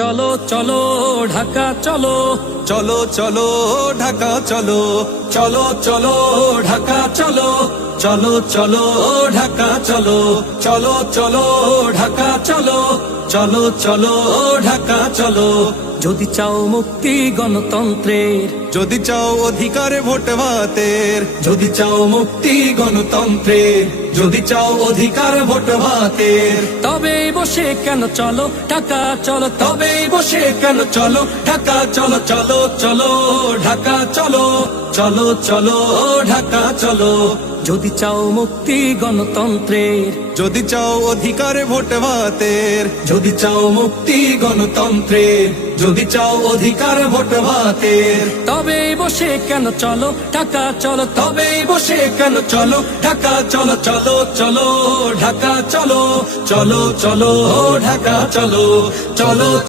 চলো চলো ঢাকা চলো, চলো চলো ঢাকা চলো, চলো চলো ঢাকা চলো, চলো চলো ঢাকা চলো, চলো চলো ঢাকা চলো, চলো চলো ঢাকা চলো। যদি চাও মুক্তি গণতন্ত্রের, যদি চাও অধিকারে ভোট ভাতের, যদি চাও মুক্তি গণতন্ত্রের, যদি চাও অধিকার ভোট ভাতের, তবে বসে কেন চলো ঢাকা চলো, তবে বসে কেন চলো ঢাকা চলো, চলো চলো ঢাকা চলো, চলো চলো ঢাকা চলো। যদি চাও মুক্তি গণতন্ত্রের, যদি চাও অধিকারে ভোট ভাতের, যদি চাও মুক্তি গণতন্ত্রের, যদি চাও অধিকার ভোট ভাতের, তবে বসে কেন চলো ঢাকা চলো, তবে বসে কেন চলো ঢাকা চলো, চলো চলো ঢাকা চলো, চলো চলো ঢাকা চলো, চলো।